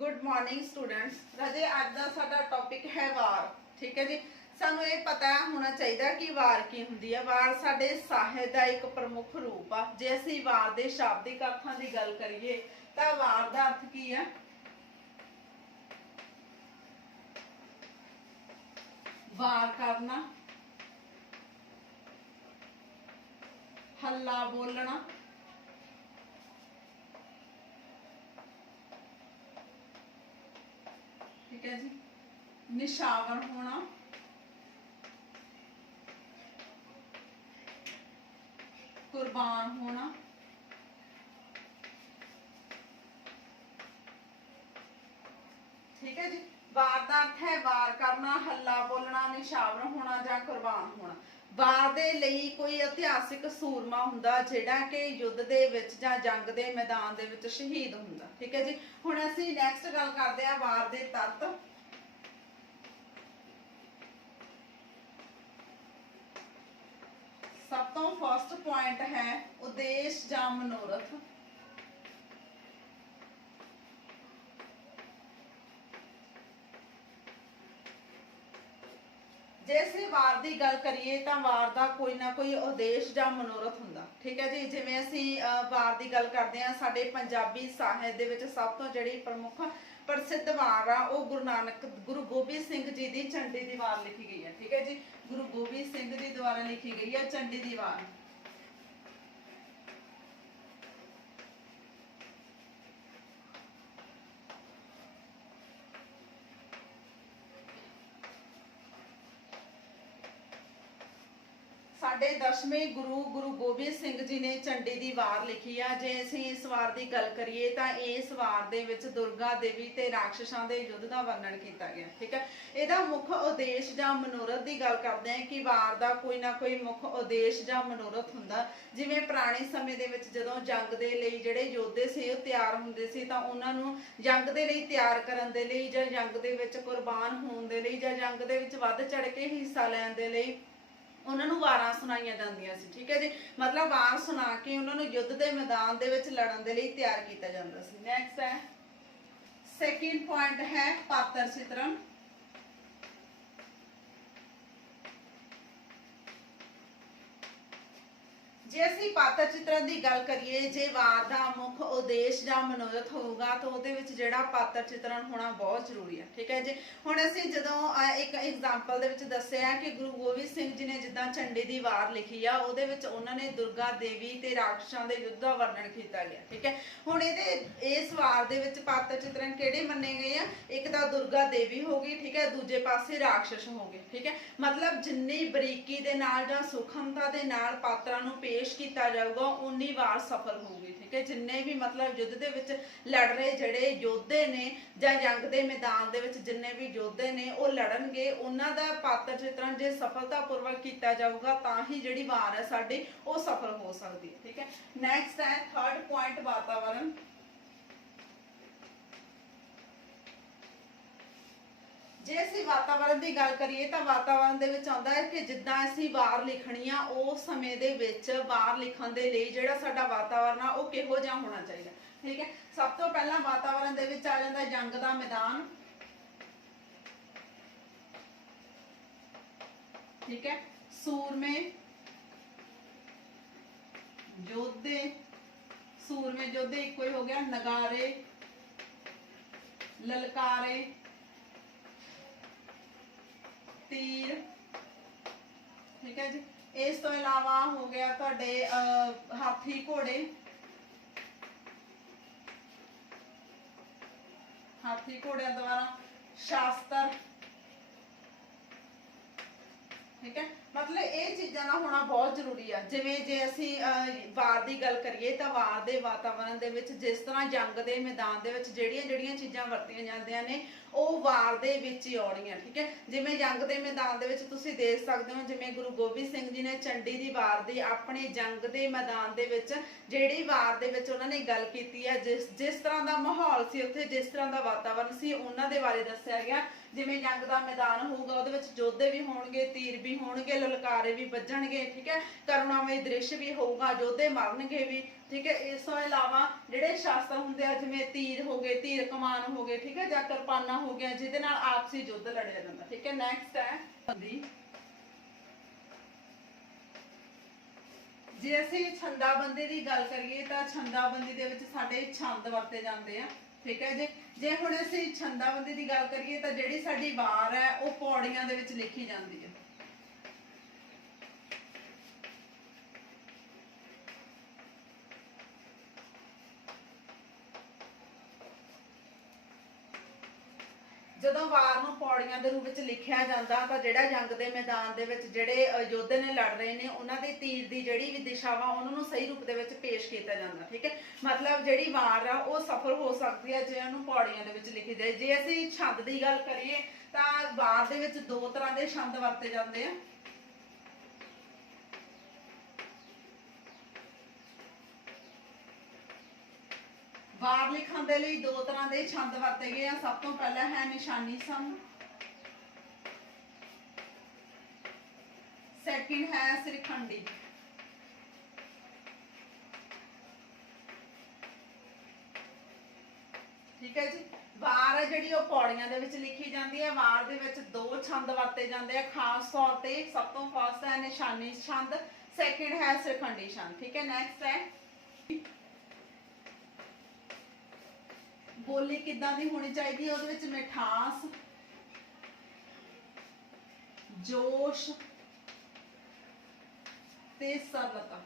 Good morning students. राजे अज का साडा टॉपिक है वार। ठीक है जी। सानू ये पता होना चाहिए कि वार की हुंदी है। वार साडे साहित्य का एक प्रमुख रूप आ। जे असीं वार दे शाब्दिक अर्थां की गल करिए तो वार का अर्थ की है? वार करना, हल्ला बोलना, ठीक है जी, निशावर होना, कुर्बान होना, ठीक है जी। वार का अर्थ है वार करना, हल्ला बोलना, निशावर होना या कुर्बान होना। वार दे लई कोई इतिहासिक सूरमा हुंदा जिहड़ा कि युद्ध दे विच जां जंग दे मैदान दे विच शहीद हुंदा। ठीक है जी। हुण असीं नैक्सट गल करदे आ वार दे तत्त। सब तो फर्स्ट पॉइंट है उद्देश्य जां मनोरथ। जे असीं वार की गल करिए तो वार का कोई ना कोई उद्देश्य जां मनोरथ हुंदा। ठीक है जी। जिवें असीं वार की गल करते हैं, साडे पंजाबी साहित्य दे विच सब तो जिहड़ी प्रमुख प्रसिद्ध वार आ वो गुरु गोबिंद सिंह जी की झंडी दी वार लिखी गई है। ठीक है जी। गुरु गोबिंद सिंह जी द्वारा लिखी गई है झंडी दी वार। साडे 10वें गुरु गोबिंद सिंह जी ने झंडी की वार लिखी है। जे असीं इस वार की गल करिए तो इस वार दे विच दुर्गा देवी ते राक्षसां दे युद्ध का वर्णन किया गया। ठीक है। इहदा मुख उद्देश्य जां मनोरथ की गल करते हैं कि वार का कोई ना कोई मुख उद्देश्य जां मनोरथ हुंदा। जिवें पुराने समय दे विच जदों जंग दे लई जिहड़े योद्धे सी ओह तैयार हुंदे सी तां उहनां नूं जंग दे लई तैयार करन दे लई जां जंग दे विच कुर्बान होण दे लई जां जंग दे विच वध चढ़ के हिस्सा लैण दे लई उन्होंने वारां सुनाईयां जांदियां सी। ठीक है जी। मतलब वार सुना के उन्होंने युद्ध के मैदान दे विच लड़न दे लई तैयार किया जाता सी। नैक्सट है सेकंड पॉइंट है पात्र चित्रण। जे असीं पात्र चित्रण की गल करिए, जे वार का मुख उद्देश्य जां मनोरथ होगा तो उहदे विच जिहड़ा पात्र चित्रण होना बहुत जरूरी है। ठीक है जी। हुण असीं जदों एक एग्जाम्पल दे विच दस्सिआ कि गुरु गोबिंद सिंह जी ने जिद्दां झंडी की वार लिखी आ उहदे विच उन्हां ने दुर्गा देवी ते राक्षसां दे युद्ध दा वर्णन किया गया। ठीक है। हुण इहदे इस वार दे विच पात्र चित्रण किहड़े मन्ने गए आ? एक तां दुर्गा देवी हो गई, ठीक है, दूजे पासे राक्षस हो गए। ठीक है। मतलब जिन्नी बरीकी दे नाल जां सूखमता दे नाल पात्रां नूं पेश किया जाऊगा उन्नी वार सफल होगी। ठीक है। जिन्ने भी मतलब युद्ध दे विच लड़ रहे जड़े योद्धे ने जां जंग दे मैदान दे विच जिन्ने भी योद्धे ने वो लड़नगे, उन्हां दा पात्र चित्रण जे सफलतापूर्वक किया जाऊगा तां ही जिहड़ी वार है साडी वो सफल हो सकती है। ठीक है। नैक्सट है थर्ड पॉइंट वातावरण। जे असीं वातावरण की गल करिए तो वातावरण दे विच आउंदा है कि जिद्दां असीं वार लिखनी आ उस समय दे विच वार लिखण दे लई जिहड़ा साडा वातावरण आ वो किहो जिहा होना चाहिए। ठीक है। सब तो पहला वातावरण दे विच आ जांदा जंग दा मैदान। ठीक है। सूरमे योद्धे, सूरमे योद्धे इक्को ही हो गया, नगारे, ललकारे, तीर। ठीक है जी। इस तो इलावा हो गया तुहाडे हाथी घोड़े, हाथी घोड़े द्वारा शास्त्र। ठीक है। मतलब ये चीज़ों का होना बहुत जरूरी है। जिवें जे असीं वार की गल करिए तो वार के वातावरण दे विच जिस तरह जंग के मैदान दे विच जिहड़ियां चीज़ां वरतियां जांदियां ने ਉਹ वार दे विच ही आउणगीआं। ठीक है। जिवें जंग के मैदान दे विच तुसीं देख सकते हो जिवें गुरु गोबिंद सिंह जी ने झंडी की वार दी अपने जंग के मैदान दे विच जिहड़ी वार दे विच उन्हां ने गल कीती है, जिस तरह का माहौल सी उत्थे, जिस तरह का वातावरण सी, उन्हां दे बारे दस्सिआ गया। जिवें जंग का मैदान होऊगा उहदे विच योद्धे भी होणगे, तीर भी होणगे, तेज ललकारे भी ਵੱਜਣਗੇ, ठीक है, करुणामय दृश्य भी होगा, योद्धे मरनगे भी, ठीक है। इस ਤੋਂ ਇਲਾਵਾ ਜਿਹੜੇ ਸ਼ਾਸਤਰ ਹੁੰਦੇ ਆ ਜਿਵੇਂ ਤੀਰ ਹੋ ਗਏ, ਤੀਰ ਕਮਾਨ ਹੋ ਗਏ, ਠੀਕ ਹੈ, ਜਾਂ ਕਿਰਪਾਨਾਂ ਹੋ ਗਿਆ ਜਿਹਦੇ ਨਾਲ ਆਪਸੀ ਯੁੱਧ ਲੜਿਆ ਜਾਂਦਾ, ਠੀਕ ਹੈ। ਨੈਕਸਟ ਹੈ ਬੰਦੀ। ਜੇ ਅਸੀਂ ਛੰਦਾਬੰਦੀ ਦੀ ਗੱਲ ਕਰੀਏ ਤਾਂ ਛੰਦਾਬੰਦੀ ਦੇ ਵਿੱਚ ਸਾਡੇ ਛੰਦ ਵਰਤੇ ਜਾਂਦੇ ਆ, ਠੀਕ ਹੈ ਜੀ। ਜੇ ਹੁਣ ਅਸੀਂ ਛੰਦਾਬੰਦੀ ਦੀ ਗੱਲ ਕਰੀਏ ਤਾਂ ਜਿਹੜੀ ਸਾਡੀ ਵਾਰ ਹੈ ਉਹ ਪੌੜੀਆਂ ਦੇ ਵਿੱਚ ਲਿਖੀ ਜਾਂਦੀ ਹੈ। ਜਦੋਂ ਵਾਰ ਨੂੰ ਪੌੜੀਆਂ ਦੇ ਰੂਪ ਵਿੱਚ ਲਿਖਿਆ ਜਾਂਦਾ ਤਾਂ ਜਿਹੜਾ ਜੰਗ ਦੇ ਮੈਦਾਨ ਦੇ ਵਿੱਚ ਜਿਹੜੇ ਯੋਧੇ ਨੇ ਲੜ ਰਹੇ ਨੇ ਉਹਨਾਂ ਦੇ ਤੀਰ ਦੀ ਜਿਹੜੀ ਵੀ ਦਿਸ਼ਾ ਵਾ ਉਹਨਾਂ ਨੂੰ ਸਹੀ ਰੂਪ ਦੇ ਵਿੱਚ ਪੇਸ਼ ਕੀਤਾ ਜਾਂਦਾ, ਠੀਕ ਹੈ। ਮਤਲਬ ਜਿਹੜੀ ਵਾਰ ਆ ਉਹ ਸਫਲ ਹੋ ਸਕਦੀ ਹੈ ਜੇ ਉਹਨੂੰ ਪੌੜੀਆਂ ਦੇ ਵਿੱਚ ਲਿਖੀ ਜਾਏ। ਜੇ ਅਸੀਂ ਛੰਦ ਦੀ ਗੱਲ ਕਰੀਏ ਤਾਂ ਵਾਰ ਦੇ ਵਿੱਚ ਦੋ ਤਰ੍ਹਾਂ ਦੇ ਛੰਦ ਵਰਤੇ ਜਾਂਦੇ ਆ। ਵਾਰ ਲਿਖਣ ਦੇ ਲਈ ਦੋ ਤਰ੍ਹਾਂ ਦੇ ਛੰਦ ਵਰਤੇ ਗਏ ਆ। ਸਭ ਤੋਂ ਪਹਿਲਾ ਹੈ ਨਿਸ਼ਾਨੀ ਛੰਦ, ਸੈਕਿੰਡ ਹੈ ਸਿਰਖੰਡੀ। ਠੀਕ ਹੈ ਜੀ। ਵਾਰ ਜਿਹੜੀ ਉਹ ਪੌੜੀਆਂ ਦੇ ਵਿੱਚ ਲਿਖੀ ਜਾਂਦੀ ਹੈ। ਵਾਰ ਦੇ ਵਿੱਚ ਦੋ ਛੰਦ ਵਰਤੇ ਜਾਂਦੇ ਆ ਖਾਸ ਤੌਰ ਤੇ। ਸਭ ਤੋਂ ਫਸਟ ਹੈ ਨਿਸ਼ਾਨੀ ਛੰਦ, ਸੈਕਿੰਡ ਹੈ ਸਿਰਖੰਡੀ ਛੰਦ, ਠੀਕ ਹੈ। ਨੈਕਸਟ ਹੈ ਬੋਲੀ ਕਿੱਦਾਂ ਦੀ ਹੋਣੀ ਚਾਹੀਦੀ ਹੈ, ਉਹਦੇ ਵਿੱਚ ਮਿਠਾਸ, ਜੋਸ਼ ਤੇ ਸਰਲਤਾ,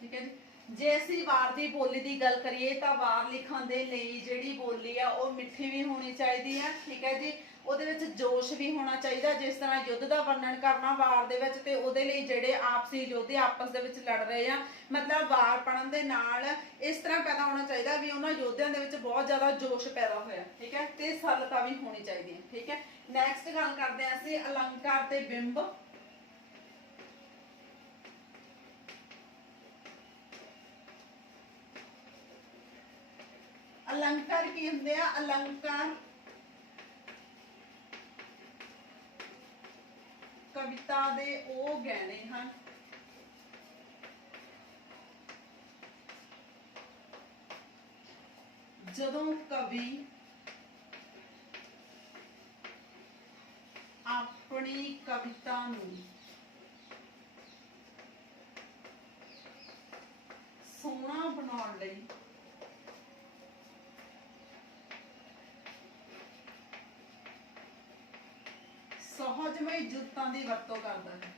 ਠੀਕ ਹੈ ਜੀ। ਜੇ ਅਸੀਂ ਵਾਰ ਦੀ ਬੋਲੀ ਦੀ ਗੱਲ ਕਰੀਏ ਤਾਂ ਵਾਰ ਲਿਖਣ ਦੇ ਲਈ ਜਿਹੜੀ ਬੋਲੀ ਆ ਉਹ ਮਿੱਠੀ ਵੀ ਹੋਣੀ ਚਾਹੀਦੀ ਹੈ, ਠੀਕ ਹੈ ਜੀ। ਉਹਦੇ ਵਿੱਚ ਜੋਸ਼ ਵੀ ਹੋਣਾ ਚਾਹੀਦਾ। ਜਿਸ ਤਰ੍ਹਾਂ ਯੁੱਧ ਦਾ ਵਰਣਨ ਕਰਨਾ ਵਾਰ ਦੇ ਵਿੱਚ, ਤੇ ਉਹਦੇ ਲਈ ਜਿਹੜੇ ਆਪਸੀ ਯੋਧੇ ਆਪਸ ਦੇ ਵਿੱਚ ਲੜ ਰਹੇ ਆ, ਮਤਲਬ ਵਾਰ ਪੜਨ ਦੇ ਨਾਲ ਇਸ ਤਰ੍ਹਾਂ ਪੈਦਾ ਹੋਣਾ ਚਾਹੀਦਾ ਵੀ ਉਹਨਾਂ ਯੋਧਿਆਂ ਦੇ ਵਿੱਚ ਬਹੁਤ ਜ਼ਿਆਦਾ ਜੋਸ਼ ਪੈਦਾ ਹੋਇਆ, ਠੀਕ ਹੈ, ਤੇ ਸਰਲਤਾ ਵੀ ਹੋਣੀ ਚਾਹੀਦੀ ਹੈ, ਠੀਕ ਹੈ। ਨੈਕਸਟ ਗੱਲ ਕਰਦੇ ਹਾਂ ਅਸੀਂ ਅਲੰਕਾਰ ਤੇ ਬਿੰਬ। अलंकार की होंगे आ? अलंकार कविता दे ओ गहने हैं जदों कवि अपनी कविता नूं सोहना बनाउण लई सहजमय जुगतां दी वरतों करदा है।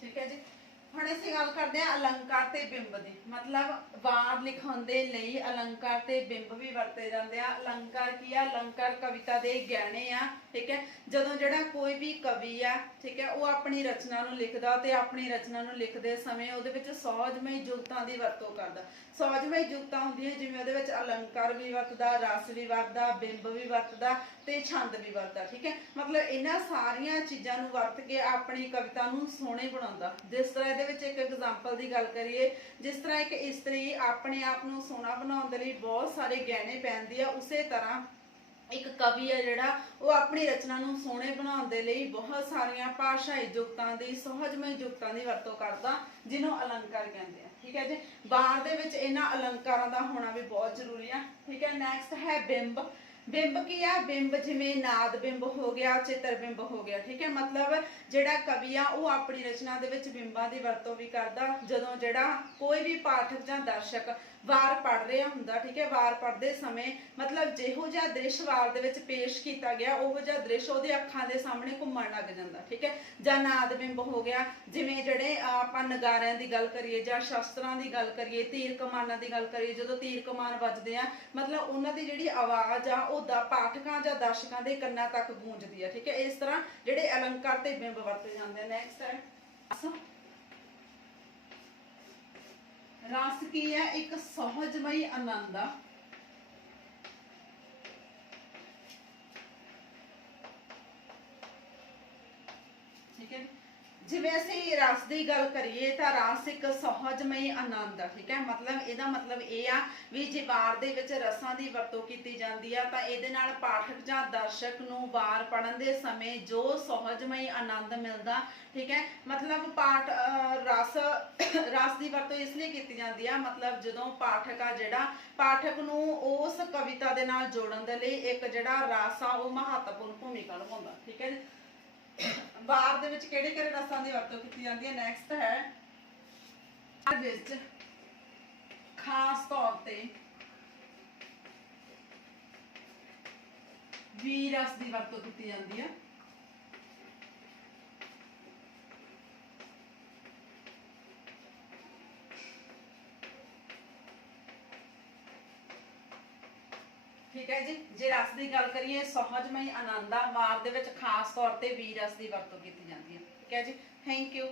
ठीक है जी। ਹੁਣ ਅਸੀਂ ਗੱਲ ਕਰਦੇ ਹਾਂ ਅਲੰਕਾਰ ਤੇ ਬਿੰਬ ਦੀ। ਮਤਲਬ ਵਾਰ ਲਿਖਣ ਦੇ ਲਈ ਅਲੰਕਾਰ ਤੇ ਬਿੰਬ ਵੀ ਵਰਤੇ ਜਾਂਦੇ ਆ। ਅਲੰਕਾਰ ਕੀ ਆ? ਅਲੰਕਾਰ ਕਵਿਤਾ ਦੇ ਗਹਿਣੇ ਆ, ਠੀਕ ਹੈ। ਜਦੋਂ ਜਿਹੜਾ ਕੋਈ ਵੀ ਕਵੀ ਆ, ਠੀਕ ਹੈ, ਉਹ ਆਪਣੀ ਰਚਨਾ ਨੂੰ ਲਿਖਦਾ ਤੇ ਆਪਣੀ ਰਚਨਾ ਨੂੰ ਲਿਖਦੇ ਸਮੇਂ ਉਹਦੇ ਵਿੱਚ ਸੌਜਮਈ ਜੁਗਤਾਂ ਦੀ ਵਰਤੋਂ ਕਰਦਾ। ਸੌਜਮਈ ਜੁਗਤਾਂ ਹੁੰਦੀਆਂ ਜਿਵੇਂ ਉਹਦੇ ਵਿੱਚ ਅਲੰਕਾਰ ਵੀ ਵਰਤਦਾ, ਰਸ ਵੀ ਵਰਤਦਾ, ਬਿੰਬ ਵੀ ਵਰਤਦਾ ਤੇ ਛੰਦ ਵੀ ਵਰਤਦਾ, ਠੀਕ ਹੈ। ਮਤਲਬ ਇਹਨਾਂ ਸਾਰੀਆਂ ਚੀਜ਼ਾਂ ਨੂੰ ਵਰਤ ਕੇ ਆਪਣੀ ਕਵਿਤਾ ਨੂੰ ਸੋਹਣੀ ਬਣਾਉਂਦਾ। ਜਿਸ ਤਰ੍ਹਾਂ ਇਹਦੇ ਵਿੱਚ ਇੱਕ ਐਗਜ਼ਾਮਪਲ ਦੀ ਗੱਲ ਕਰੀਏ, ਜਿਸ ਤਰ੍ਹਾਂ ਇੱਕ ਇਸਤਰੀ ਆਪਣੇ ਆਪ ਨੂੰ ਸੋਹਣਾ ਬਣਾਉਣ ਦੇ ਲਈ ਬਹੁਤ ਸਾਰੇ ਗਹਿਣੇ ਪਹਿਨਦੀ ਆ, ਉਸੇ ਤਰ੍ਹਾਂ ਇੱਕ ਕਵੀ ਹੈ ਜਿਹੜਾ ਉਹ ਆਪਣੀ ਰਚਨਾ ਨੂੰ ਸੋਹਣੇ ਬਣਾਉਣ ਦੇ ਲਈ ਬਹੁਤ ਸਾਰੀਆਂ ਭਾਸ਼ਾਈ ਜੁਗਤਾਂ ਦੀ, ਸਹਿਜਮਈ ਜੁਗਤਾਂ ਦੀ ਵਰਤੋਂ ਕਰਦਾ, ਜਿਹਨੂੰ ਅਲੰਕਾਰ ਕਹਿੰਦੇ ਆ, ਠੀਕ ਹੈ ਜੀ। ਵਾਰ ਦੇ ਵਿੱਚ ਇਹਨਾਂ ਅਲੰਕਾਰਾਂ ਦਾ ਹੋਣਾ ਵੀ ਬਹੁਤ ਜ਼ਰੂਰੀ ਆ, ਠੀਕ ਹੈ। ਨੈਕਸਟ ਹੈ ਬਿੰਬ। ਬਿੰਬ ਕੀ ਆ? ਬਿੰਬ ਜਿਵੇਂ ਨਾਦ ਬਿੰਬ ਹੋ ਗਿਆ, ਚਿੱਤਰ ਬਿੰਬ ਹੋ ਗਿਆ, ਠੀਕ ਹੈ। ਮਤਲਬ ਜਿਹੜਾ ਕਵੀ ਆ ਉਹ ਆਪਣੀ ਰਚਨਾ ਦੇ ਵਿੱਚ ਬਿੰਬਾਂ ਦੀ ਵਰਤੋਂ ਵੀ ਕਰਦਾ। ਜਦੋਂ ਜਿਹੜਾ ਕੋਈ ਵੀ ਪਾਠਕ ਜਾਂ ਦਰਸ਼ਕ ਵਾਰ ਪੜ੍ਹ ਰਿਹਾ ਹੁੰਦਾ, ਠੀਕ ਹੈ, ਵਾਰ ਪੜ੍ਹਦੇ ਸਮੇਂ ਮਤਲਬ ਜਿਹੋ ਜਿਹਾ ਦ੍ਰਿਸ਼ ਵਾਰ ਦੇ ਵਿੱਚ ਪੇਸ਼ ਕੀਤਾ ਗਿਆ ਉਹੋ ਜਿਹਾ ਦ੍ਰਿਸ਼ ਉਹਦੇ ਅੱਖਾਂ ਦੇ ਸਾਹਮਣੇ ਘੁੰਮਣ ਲੱਗ ਜਾਂਦਾ, ਠੀਕ ਹੈ। ਜਾਂ ਨਾਦ ਬਿੰਬ ਹੋ ਗਿਆ, ਜਿਵੇਂ ਜਿਹੜੇ ਆਪਾਂ ਨਗਾਰਿਆਂ ਦੀ ਗੱਲ ਕਰੀਏ ਜਾਂ ਸ਼ਸਤਰਾਂ ਦੀ ਗੱਲ ਕਰੀਏ, ਤੀਰ ਕਮਾਨਾਂ ਦੀ ਗੱਲ ਕਰੀਏ, ਜਦੋਂ ਤੀਰ ਕਮਾਨ ਵੱਜਦੇ ਆ ਮਤਲਬ ਉਹਨਾਂ ਦੀ ਜਿਹੜੀ ਆਵਾਜ਼ ਆ ਉਹ ਪਾਠਕਾਂ ਜਾਂ ਦਰਸ਼ਕਾਂ ਦੇ ਕੰਨਾਂ ਤੱਕ ਗੂੰਜਦੀ ਆ, ਠੀਕ ਹੈ। ਇਸ ਤਰ੍ਹਾਂ ਜਿਹੜੇ ਅਲੰਕਾਰ ਤੇ ਬਿੰਬ ਵਰਤੇ ਜਾਂਦੇ ਨੇ। ਨੈਕਸਟ ਹੈ ਰਸ ਕੀ ਹੈ? ਇੱਕ ਸਹਿਜਮਈ ਆਨੰਦ ਆ, ਠੀਕ ਜਿਵੇਂ ਅਸੀਂ ਰਸ ਦੀ ਗੱਲ ਕਰੀਏ ਤਾਂ ਰਸ ਇੱਕ ਸਹਿਜਮਈ ਆਨੰਦ ਆ, ਠੀਕ ਹੈ। ਮਤਲਬ ਇਹਦਾ ਮਤਲਬ ਇਹ ਆ ਵੀ ਜੇ ਵਾਰ ਦੇ ਵਿੱਚ ਰਸਾਂ ਦੀ ਵਰਤੋਂ ਕੀਤੀ ਜਾਂਦੀ ਆ ਤਾਂ ਇਹਦੇ ਨਾਲ ਪਾਠਕ ਜਾਂ ਦਰਸ਼ਕ ਨੂੰ ਵਾਰ ਪੜਨ ਦੇ ਸਮੇਂ ਜੋ ਸਹਿਜਮਈ ਆਨੰਦ ਮਿਲਦਾ, ਠੀਕ ਹੈ। ਮਤਲਬ ਰਸ ਦੀ ਵਰਤੋਂ ਇਸ ਲਈ ਕੀਤੀ ਜਾਂਦੀ ਆ, ਮਤਲਬ ਜਦੋਂ ਪਾਠਕ ਆ ਜਿਹੜਾ ਪਾਠਕ ਨੂੰ ਉਸ ਕਵਿਤਾ ਦੇ ਨਾਲ ਜੋੜਨ ਦੇ ਲਈ ਇੱਕ ਜਿਹੜਾ ਰਸ ਆ ਉਹ ਮਹੱਤਵਪੂਰਨ ਭੂਮਿਕਾ ਨਿਭਾਉਂਦਾ, ਠੀਕ ਹੈ ਜੀ। ਵਾਰ ਦੇ ਵਿੱਚ ਕਿਹੜੇ ਕਿਹੜੇ ਰਸਾਂ ਦੀ ਵਰਤੋਂ ਕੀਤੀ ਜਾਂਦੀ ਹੈ? ਨੈਕਸਟ ਹੈ ਵਿੱਚ ਖਾਸ ਤੌਰ ਤੇ ਵੀਰ ਰਸ ਦੀ ਵਰਤੋਂ ਕੀਤੀ ਜਾਂਦੀ ਹੈ। ਠੀਕ ਹੈ ਜੀ। ਜੇ ਰਸ ਦੀ ਗੱਲ ਕਰੀਏ ਸਹਿਜਮਈ ਆਨੰਦ ਆ, ਵਾਰ ਦੇ ਵਿੱਚ ਖਾਸ ਤੌਰ ਤੇ ਵੀਰ ਰਸ ਦੀ ਵਰਤੋਂ ਕੀਤੀ ਜਾਂਦੀ ਹੈ, ਠੀਕ ਹੈ ਜੀ। Thank you.